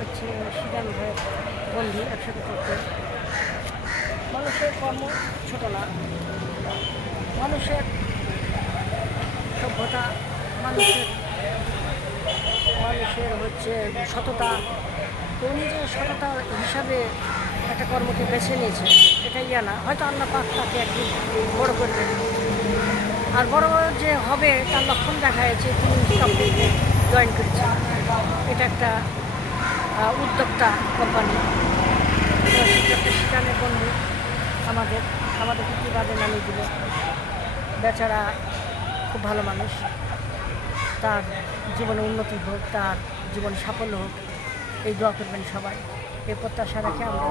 হচ্ছে সিদ্ধান্ত ভাইয়ের বন্ধু, একসাথে করতে। মানুষের কর্ম ছোট না, মানুষের সভ্যতা, মানুষের মানুষের হচ্ছে সততা। তো উনি যে সততা হিসাবে একটা কর্মকে বেছে নিয়েছে, এটা ইয়া না, হয়তো আল্লাহ পাক তাকে একদিন বড় করবে। আর বড় যে হবে তার লক্ষণ দেখা যাচ্ছে তিনি কোম্পানিতে জয়েন করেছে। এটা একটা উদ্যোক্তা কোম্পানি। একটা শিকানের বন্ধু আমাদের আমাদেরকে কী বাদে নামিয়ে দিল। বেচারা খুব ভালো মানুষ, তার জীবনে উন্নতি হোক, তার জীবনে সাফল্য হোক, এই দোয়া করবেন সবাই। এই প্রত্যাশা রাখে আমরা